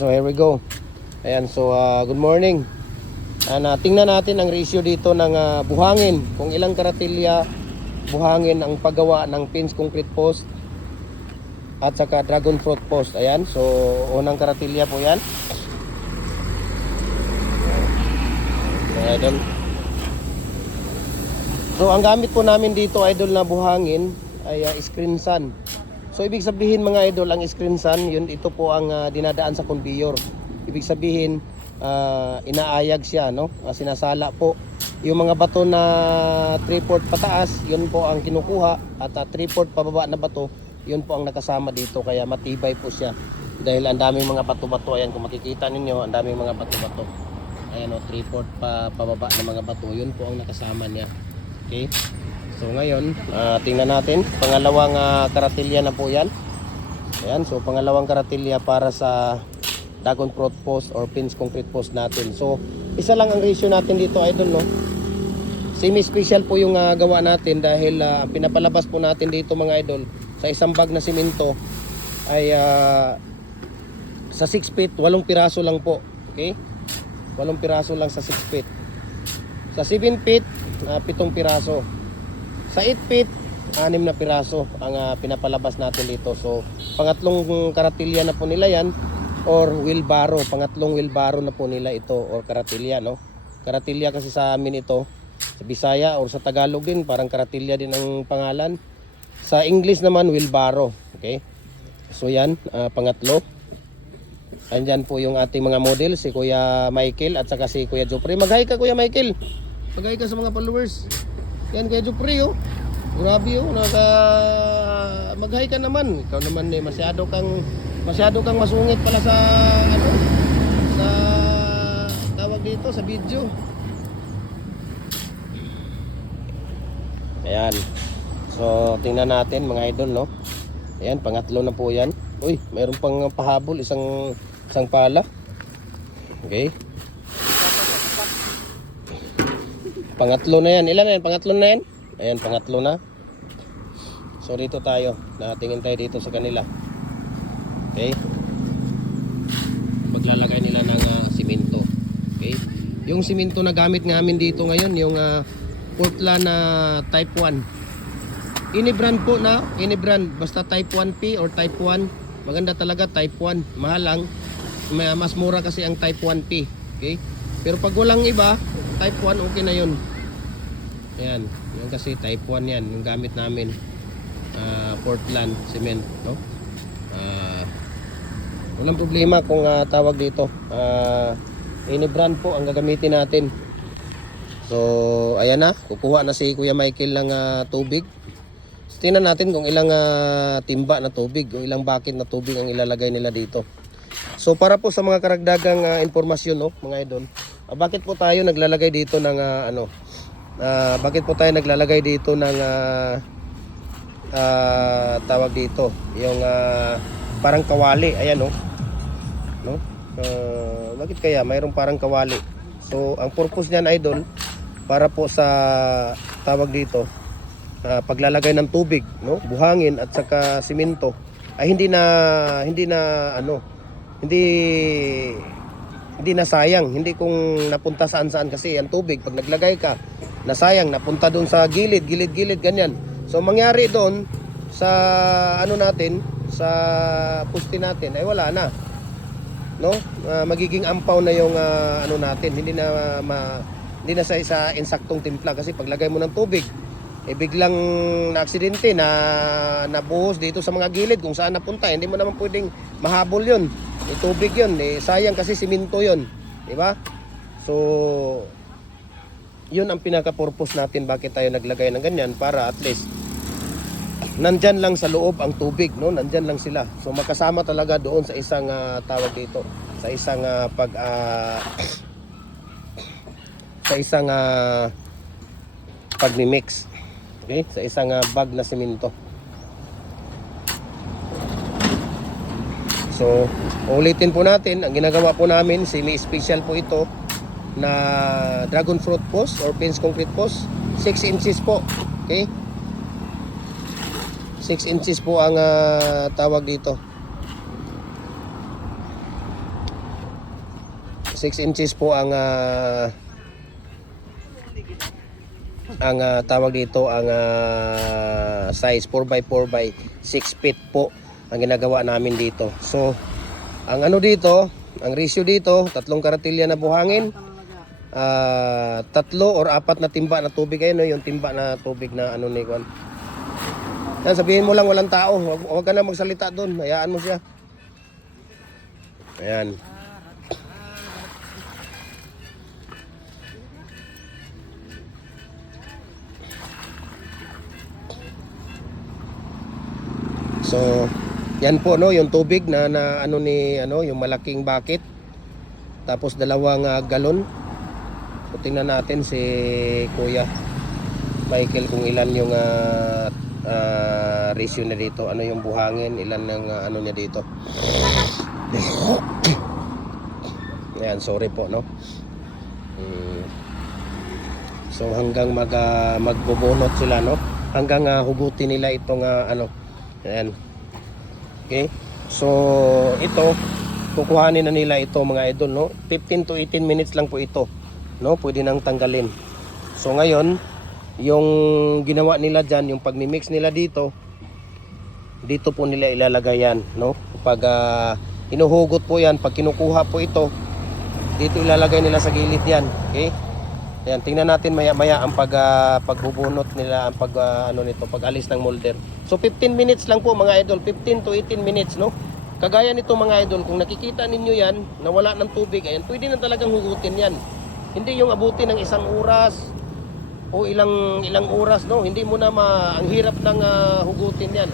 So here we go. Ayan, so good morning. Tingnan natin ang ratio dito ng buhangin. Kung ilang karatilya buhangin ang paggawa ng pins concrete post at saka dragon fruit post. Ayan, so unang karatilya po yan. Idol. So ang gamit po namin dito idol na buhangin ay screen sun. So ibig sabihin mga idol, ang screen sun, yun ito po ang dinadaan sa conveyor. Ibig sabihin inaayag siya, no? Sinasala po. Yung mga bato na 3/4 pataas, yun po ang kinukuha, at 3/4 pababa na bato, yun po ang nakasama dito, kaya matibay po siya. Dahil ang daming mga bato-bato, ayan kung makikita ninyo, ang daming mga bato-bato. Ayan o, 3/4 pababa na mga bato, yun po ang nakasama niya. Okay? So ngayon, tingnan natin, pangalawang karatilya na po yan. Ayan, so pangalawang karatilya para sa dragon fruit post or pins concrete post natin. So isa lang ang ratio natin dito idol, no? Semi-special po yung gawa natin dahil ang pinapalabas po natin dito mga idol sa isang bag na simento ay sa 6 feet, 8 piraso lang po. Okay? 8 piraso lang sa 6 feet. Sa 7 feet, 7 piraso. Sa 8 feet, 6 na piraso ang pinapalabas natin dito. So, pangatlong karatilya na po nila yan, or wheelbarrow. Pangatlong wheelbarrow na po nila ito, or karatilya, no? Karatilya kasi sa amin ito, sa Bisaya or sa Tagalog din, parang karatilya din ang pangalan. Sa English naman, wheelbarrow. Okay? So, yan, pangatlo. Andyan po yung ating mga model, si Kuya Michael at saka si Kuya Jopre. Mag-hi ka, Kuya Michael. Mag-hi ka sa mga followers. Yan, Kuya Jopre, oh. Grabe, oh. Mag-hi ka naman. Ikaw naman, masyado kang masungit pala sa, sa tawag dito, sa video. Ayan. So, tingnan natin, mga idol, no? Ayan, pangatlo na po yan. Uy, mayroon pang pahabol, isang pala. Okay. Pangatlo na yan. Ilan na yan? Pangatlo na yan? Ayan, pangatlo na. So dito tayo. Natingin tayo dito sa kanila. Okay. Paglalagay nila ng simento. Okay. Yung simento na gamit namin dito ngayon, yung Portland na type 1. Any brand po na, any brand. Basta type 1P or type 1. Maganda talaga type 1. Mahal lang. Mas mura kasi ang type 1P. Okay. Pero pag walang iba, type 1 okay na yun. Ayan, yung kasi type 1 yan, yung gamit namin. Portland cement, no? Walang problema kung tawag dito. Any brand po ang gagamitin natin. So, ayan na, kukuha na si Kuya Michael ng tubig. So, tingnan natin kung ilang timba na tubig o ilang bucket na tubig ang ilalagay nila dito. So, para po sa mga karagdagang impormasyon, no, mga idol, bakit po tayo naglalagay dito ng bakit po tayo naglalagay dito ng tawag dito yung parang kawali, ayan, no? Bakit kaya mayroong parang kawali? So ang purpose niyan idol, para po sa tawag dito paglalagay ng tubig, no, buhangin at saka simento ay hindi na sayang, hindi kung napunta saan kasi ang tubig pag naglagay ka nasayang, napunta doon sa gilid ganyan. So mangyari doon sa natin, sa puste natin ay wala na, no? Magiging ampaw na yung natin, hindi na sa isa insaktong timpla, kasi paglagay mo ng tubig biglang na aksidente na nabuhos dito sa mga gilid kung saan napunta, hindi mo naman pwedeng mahabol yun. Tubig yun, sayang kasi simento yun, di ba? So yun ang pinaka-purpose natin bakit tayo naglagay ng ganyan, para at least nandyan lang sa loob ang tubig, no? Nandyan lang sila. So makasama talaga doon sa isang tawag dito, sa isang pagmi-mix. Okay? Sa isang bag na simento. So, ulitin po natin, ang ginagawa po namin, semi-special po ito na dragon fruit post or pins concrete post, 6 inches po. Okay? 6 inches po ang tawag dito. 6 inches po ang tawag dito ang size 4x4 by 6 feet po ang ginagawa namin dito. So ang ano dito, ang ratio dito, 3 karatilya na buhangin, 3 or 4 na timba na tubig. Ayun, no, yung timba na tubig na ano ni Kwan. Yan, sabihin mo lang walang tao, huwag ka na magsalita doon, hayaan mo siya. Ayan. So, yan po no, yung tubig na ano ni ano, yung malaking bucket. Tapos 2 galon. So, tingnan natin si Kuya Michael kung ilan yung ratio na dito. Ano yung buhangin, ilan ng ano niya dito. Ayan, sorry po no. So hanggang magbubunot sila no. Hanggang hugutin nila itong ano. Ayan. Okay. So ito kukuhanin na nila ito mga idol no. 15 to 18 minutes lang po ito. No, pwede nang tanggalin. So ngayon, yung ginawa nila diyan, yung pagmi-mix nila dito po nila ilalagay yan, no? Pag hinuhugot po yan, pag kinukuha po ito, dito ilalagay nila sa gilid yan. Okay? Ayan, tingnan natin maya-maya ang pagbubunot nila, ang ano nito, pag-alis ng molder. So 15 minutes lang po mga idol, 15 to 18 minutes, no? Kagaya nito mga idol, kung nakikita ninyo yan, na wala ng tubig, ayan, pwede na talagang hugutin yan. Hindi yung abutin ng 1 oras o ilang oras, no? Hindi mo na ang hirap ng hugutin yan.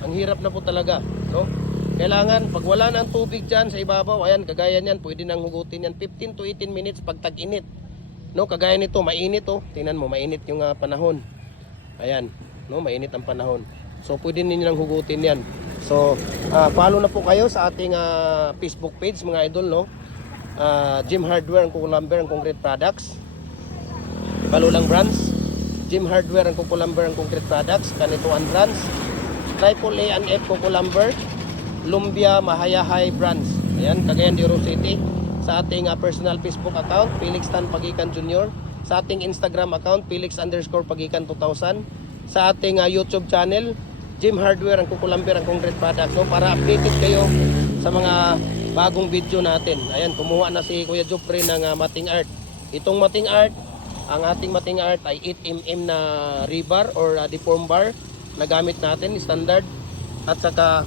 Ang hirap na po talaga, no? Kailangan, pag wala na ang tubig dyan sa ibabaw, ayan, kagaya niyan, pwede nang hugutin yan. 15 to 18 minutes pag tag-init. No, kagaya nito, mainit oh. Tingnan mo, mainit yung panahon. Ayan, no, mainit ang panahon. So, pwede niyo nang hugutin yan. So, follow na po kayo sa ating Facebook page, mga idol, no? Jim Hardware and Kuko Lumber and Concrete Products. Follow lang brands. Jim Hardware and Kuko Lumber and Concrete Products. Kanituan brands. Triple A and F Kuko Lumber. Lumbia Mahayahay brands. Ayan, Cagayan de Oro City. Sa ating personal Facebook account, Felix Tan Pagikan Jr. Sa ating Instagram account, Felix_Pagikan 2000. Sa ating YouTube channel, Jim Hardware and Kuko Lumber and Concrete Products. So, para updated kayo sa mga bagong video natin. Ayan, kumuha na si Kuya Jopre ng mating art. Itong mating art, ang ating mating art ay 8mm na rebar or deform bar na gamit natin, standard. At saka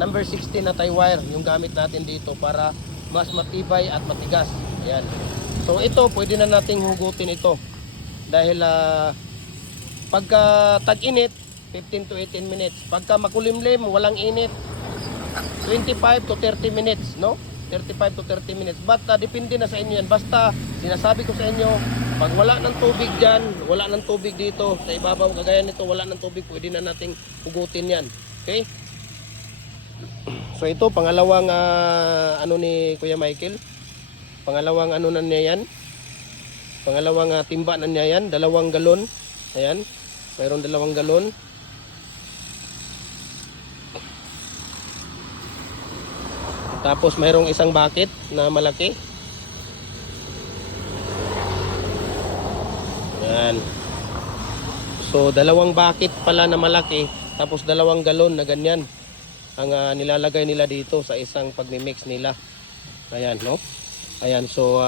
number 16 na tie wire yung gamit natin dito para mas matibay at matigas. Ayan. So ito, pwede na nating hugutin ito. Dahil pagka tag-init, 15 to 18 minutes. Pagka makulimlim, walang init, 25 to 30 minutes, no? 35 to 30 minutes. But depende na sa inyo yan. Basta sinasabi ko sa inyo, pag wala ng tubig dyan, wala ng tubig dito, sa ibabaw, kagaya nito, wala ng tubig, pwede na nating hugutin yan. Okay? So ito, pangalawang ano ni Kuya Michael. Pangalawang ano na niya yan. Pangalawang timba na niya yan. 2 galon. Ayan. Mayroon 2 galon. Tapos mayroong 1 bucket na malaki. Ayan. So 2 bucket pala na malaki. Tapos 2 galon na ganyan ang nilalagay nila dito sa isang pagmi-mix nila. Ayan, no? Ayan, so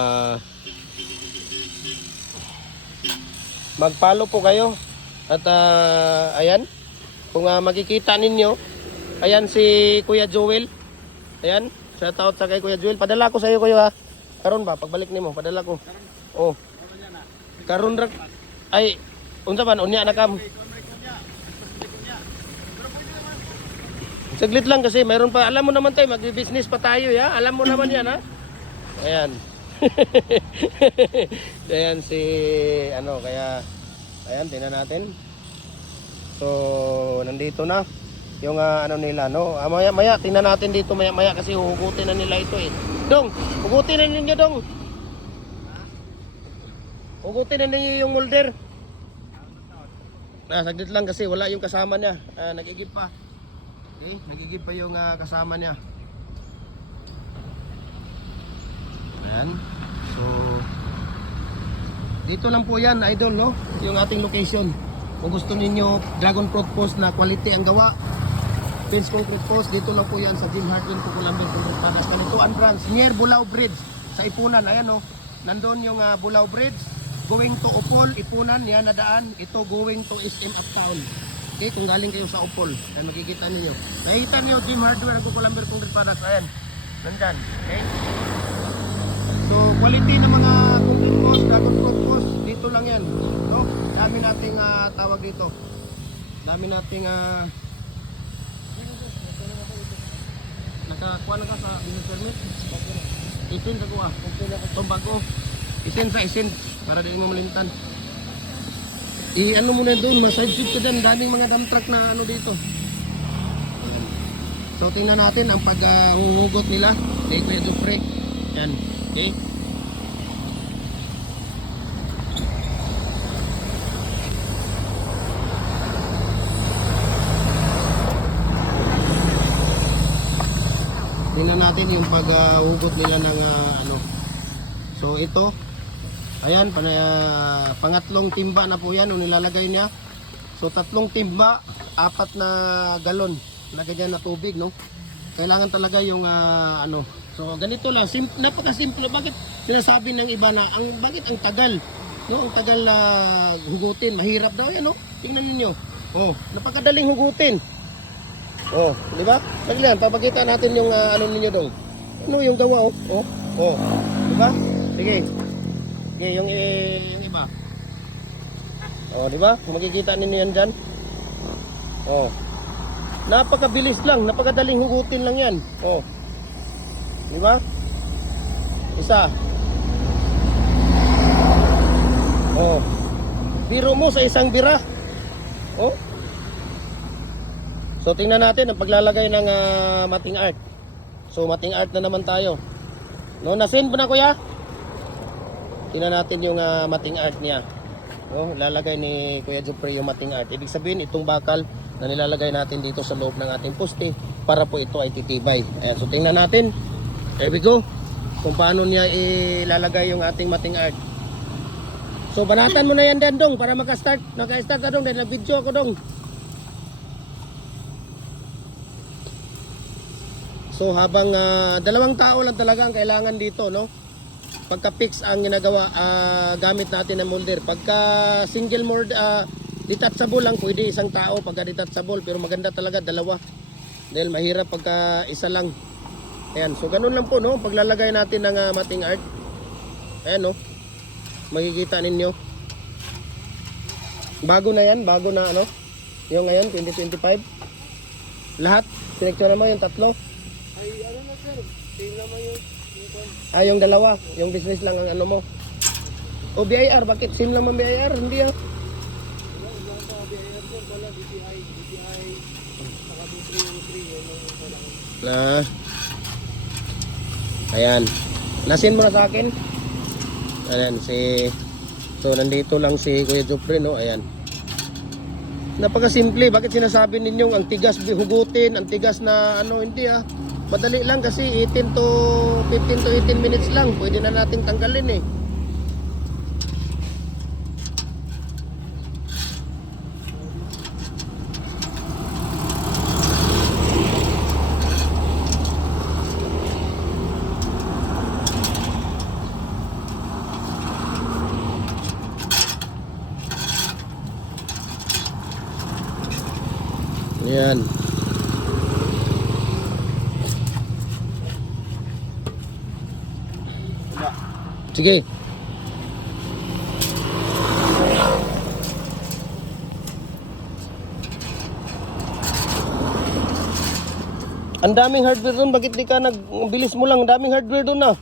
mag-follow po kayo. At ayan, kung makikita ninyo, ayan si Kuya Joel. Ayan, shout out sa kay Kuya Joel. Padala ko sa iyo, Kuya, ha. Karon ba pagbalik nimo, padala ko. Oh. Karon ra ay unsa man unya na kam. Saglit lang kasi mayroon pa, alam mo naman tayo, mag-business pa tayo, ya. Alam mo naman yan, ha. Ayan. Ayan si, ano, kaya, ayan, tingnan natin. So, nandito na yung ano nila, no. Maya, tingnan natin dito maya kasi huhugutin na nila ito, eh. Dong, hugutin na ninyo, Dong. Hugutin na ninyo yung molder. Saglit lang kasi wala yung kasama niya. Nagigib pa. Okay, nagigib pa yung kasama niya. Ayan. So, dito lang po yan, idol, no? Yung ating location. Kung gusto ninyo, dragon fruit post na quality ang gawa, Pins Concrete Post, dito lang po yan sa Jim Hardware, Cuculamber, Concrete Products. Kanituan branch, near Bulao Bridge, sa Ipunan. Ayan, no? Nandun yung Bulao Bridge, going to Upol, Ipunan, yan na daan. Ito going to SM Uptown. Okay, kung galing kayo sa Upol, ayan, makikita ninyo. Nakikita niyo Jim Hardware, Cuculamber, Concrete Products. Ayan, nandyan. Okay? So, quality ng mga concrete post, dragon fruit post, dito lang yan. No? Dami nating tawag dito. Dami nating nakakuha na ka sa business permit. Isin ka kuha. Itong bago. Isin sa isin. Para di mo malintan. I-ano mo na doon, maside shoot ka dyan. Daming mga dump truck na ano dito. Ayan. So, tingnan natin ang pag-ngugot nila. Kay Kuya Jupre. Yan. Okay. Tingnan natin yung paghugot nila ng ano. So ito, ayan, pangatlong timba na po yan, nilalagay niya. So 3 timba, 4 na galon. Lagay niya na tubig, no? Kailangan talaga yung ano. So ganito lang, napaka-simple. Bakit sinasabi ng iba na bakit ang tagal? No, ang tagal hugutin, mahirap daw 'yan, no? Tingnan niyo. Oh, napakadaling hugutin. Oh, di ba? Saglit, papakita natin yung ano niyo dong. Ano yung gawa, oh? Oh, oh. Di ba? Sige. Sige, yung iba. Oh, di ba? Makikita niyo yan diyan. Oh. Napakabilis lang, napakadaling hugutin lang 'yan. Oh. Di ba? Isa. Oh. Biro mo sa isang bira. Oh. So tingnan natin ang paglalagay ng mating art. So mating art na naman tayo. No, na-send mo na kuya? Tingnan natin yung mating art niya. Oh, lalagay ni Kuya Jupre yung mating art. Ibig sabihin itong bakal na nilalagay natin dito sa loob ng ating poste para po ito ay titibay. Ayan, so tingnan natin. There we go. Kung paano niya ilalagay yung ating mating art. So banatan mo na yan din dong para maka-start. Naka-start na dong dahil nag-video ako dong. So habang 2 tao lang talaga ang kailangan dito, no? Pagka-fix ang ginagawa, gamit natin ng molder. Pagka single mold, detachable lang, pwede 1 tao pagka detachable. Pero maganda talaga 2. Dahil mahirap pagka isa lang. Ayan, so ganun lang po, no? Paglalagay natin ng mating art. Ayan, no? Makikita ninyo. Bago na yan, bago na ano? Yung ngayon, 2025. Lahat, sinektura mo yung 3. Ay, ano na sir? Same naman yung Yung 2, yung business lang ang ano mo. O BIR, bakit? Same lang ang BIR? Hindi ah. wala sa BIR sir, wala DTI, saka 2303, yun ang kailangan. Ayan. Nasin mo na sa akin. Ayan, so nandito lang si Kuya Jupre, no? Ayan. Napakasimple. Bakit sinasabi ninyong ang tigas hugutin, ang tigas na ano? Hindi ah. Madali lang kasi 15 to 18 minutes lang. Pwede na nating tanggalin eh. Ayan. Sige. Ang daming hardware doon. Bakit di ka bilis mo lang? Ang daming hardware doon ah.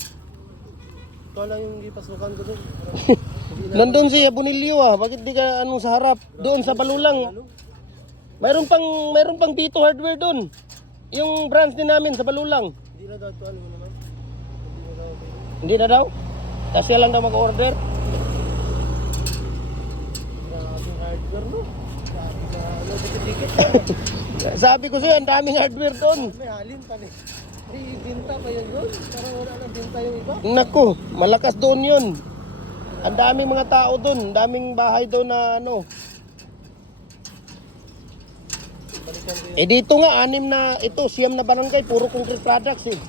Ito lang yung ipasukan ko doon. Nandun si Bonilio ah. Bakit di ka anong sa harap? Doon sa Balulang. Mayroon pang Tito Hardware doon. Yung branch din namin sa Balulang. Hindi na daw ito, ano naman? Hindi na daw? Kasi lang daw mag-order. Maraming hardware no? Sabi na, ano, dikit-dikit. Sabi ko sa'yo, ang daming hardware doon. May halin pa Di ibenta pa yun doon. Parang wala nang benta yung iba. Nako, malakas doon yun. Ang daming mga tao doon, ang daming bahay doon na ano. Balikan ko yun. Eh dito nga, 6 na, ito, 9 na barangay, puro concrete products eh.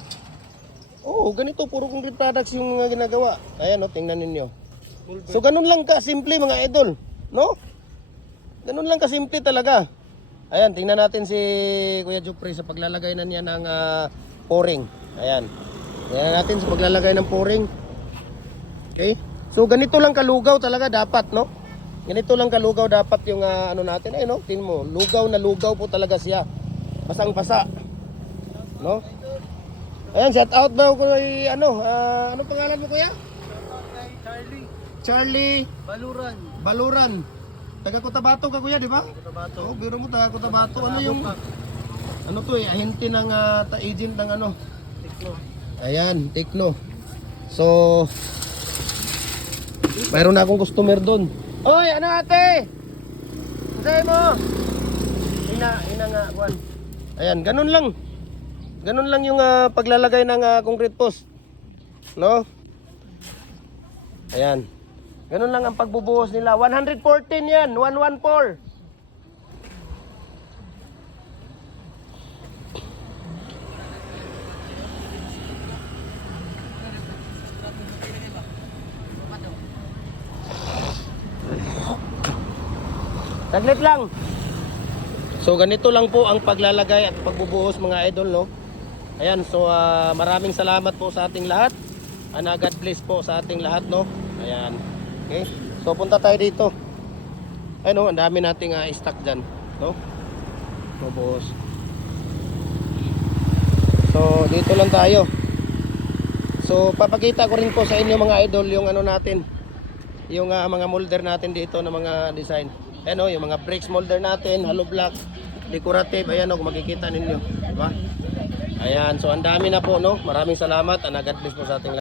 Oo, ganito, puro concrete products yung mga ginagawa. Ayan o, tingnan ninyo. So ganun lang ka-simple mga idol, no? Ganun lang ka-simple talaga. Ayan, tingnan natin si Kuya Jupri sa paglalagay na niya ng pouring. Ayan. Tingnan natin sa paglalagay ng pouring. Okay? So ganito lang kalugaw talaga dapat, no? Ganito lang kalugaw dapat yung ano natin. Ay, no? Tingnan mo, lugaw na lugaw po talaga siya. Pasang-pasa. No? Ayan, shout out daw ko kay ano pangalan mo kuya? Kay Charlie Charlie Baluran. Baluran. Taga Cotabato ka kuya, di ba? Cotabato. Oh, biro mo taga Cotabato. Ano yung ano to eh, ahente ng agent ng ano? Tekno. Ayan, Tekno. So mayroon na akong customer doon. Oy, ano ate? Say mo. Ina nga kuan. Ayan, ganun lang. Ganun lang yung paglalagay ng concrete post. No? Ayan. Ganun lang ang pagbubuhos nila. 114 yan. 114. Saglit lang. So ganito lang po ang paglalagay at pagbubuhos mga idol, no? Ayan, so maraming salamat po sa ating lahat. God bless po sa ating lahat, no? Ayan. Okay? So punta tayo dito. Ayun, no, ang dami nating stock dyan, no? Bubuhos. So dito lang tayo. So papakita ko rin po sa inyo mga idol yung ano natin. Yung mga molder natin dito na mga design. Ayan, no, yung mga bricks molder natin, hollow block, decorative. Ayan, no, kung makikita ninyo, di ba? Ayan, so ang dami na po, no? Maraming salamat. God bless po sa ating lahat.